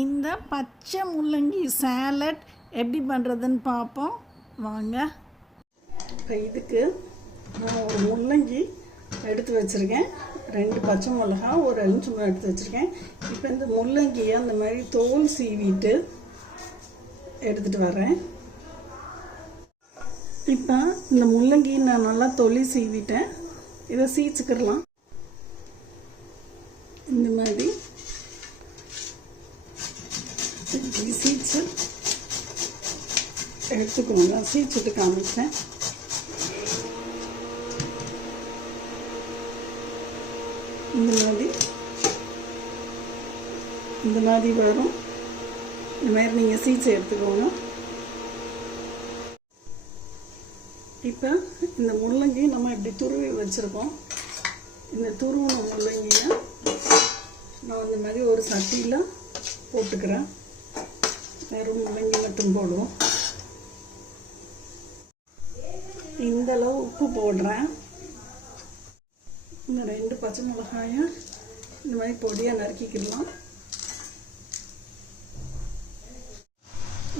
இந்த பச்சை முள்ளங்கி சாலட் எப்படி பண்ணுறதுன்னு பார்ப்போம் வாங்க. இப்போ இதுக்கு நான் ஒரு முள்ளங்கி எடுத்து வச்சுருக்கேன், 2 பச்சை மிளகா, ஒரு எலுமிச்சம்பழம் எடுத்து வச்சுருக்கேன். இப்போ இந்த முள்ளங்கியை அந்த மாதிரி தோல் சீவிட்டு எடுத்துகிட்டு வரேன். இப்போ இந்த முள்ளங்கி நான் நல்லா தொலி சீவிட்டேன். இதை சீச்சுக்கிடலாம். இந்த மாதிரி சீச்சு எடுத்துக்கோங்க. சீச்சுட்டு காமிச்சேன். இந்த மாதிரி வரும். இந்த மாதிரி நீங்கள் சீச்சை எடுத்துக்கோங்க. இப்போ இந்த முள்ளங்கி நம்ம இப்படி துருவி வச்சுருக்கோம். இந்த துருவின முள்ளங்கியை நான் இந்த மாதிரி ஒரு சட்டியில் போட்டுக்கிறேன். வெறும் முள்ளங்கி மட்டும் போடுவோம். இந்தளவு உப்பு போடுறேன். இந்த 2 பச்சை மிளகாயை இந்த மாதிரி பொடியாக நறுக்கிக்கலாம்.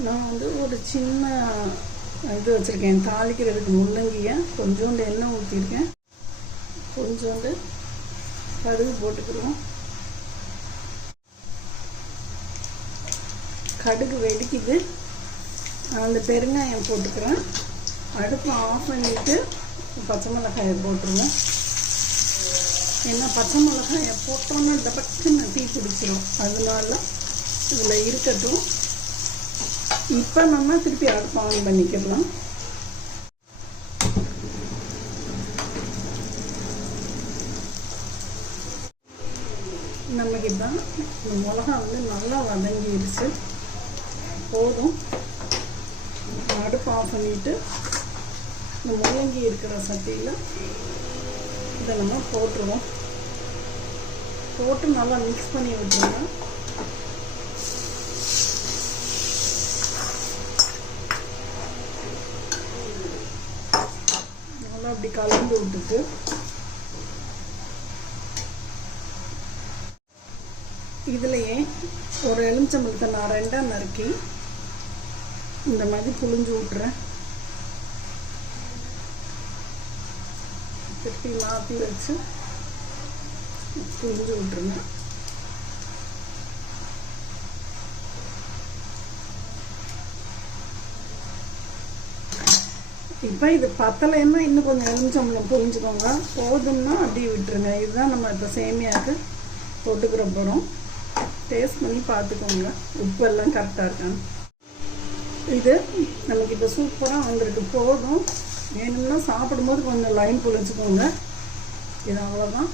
நான் ஒரு சின்ன இது வச்சுருக்கேன் தாளிக்கிறதுக்கு. முள்ளங்கியை கொஞ்சோண்டு எண்ணெய் ஊற்றிருக்கேன், கொஞ்சோண்டு கடுகு போட்டுக்கிறோம். கடுகு வெடிக்குது, அந்த பெருங்காயம் போட்டுக்கிறேன். அடுப்பு ஆஃப் பண்ணிவிட்டு பச்சை மிளகாயை போட்டுருவோம். ஏன்னா பச்சை மிளகாயை போட்டோன்னா டபக்குன்னு தீ பிடிச்சிரும். அதனால இதில் இருக்கட்டும். இப்போ நம்ம திருப்பி அடுப்பு ஆன் பண்ணிக்கலாம். நமக்கு இப்போ இந்த மிளகா நல்லா வதங்கிடுச்சு. போதும். அடுப்பு ஆஃப் பண்ணிவிட்டு இந்த முள்ளங்கி இருக்கிற சட்டியில் இதை நம்ம போட்டுருவோம். போட்டு நல்லா மிக்ஸ் பண்ணி விட்டுருங்க. நல்லா அப்படி கலந்து விட்டுட்டு இதுலேயே ஒரு எலுமிச்சம்பழத்தை நான் 2ஆக நறுக்கி இந்த மாதிரி புழிஞ்சு விட்டுறேன். திருப்பி மாற்றி வச்சு புழிஞ்சு விட்டுருங்க. இப்போ இது பத்தலைன்னா இன்னும் கொஞ்சம் எலுமிச்சம்பழம் புழிஞ்சுக்கோங்க. போதும்னா அப்படியே விட்டுருங்க. இதுதான் நம்ம இப்போ சேமியாவுக்கு தொட்டுக்கிற போகிறோம். டேஸ்ட் பண்ணி பார்த்துக்கோங்க, உப்பு எல்லாம் கரெக்டாக இருக்கான்னு. இது நமக்கு இப்போ சூப்பராக வந்திருக்கு. போதும். வேணும்னா சாப்பிடும்போது கொஞ்சம் லைம் புழிச்சுக்கோங்க. இது அவ்வளோதான்.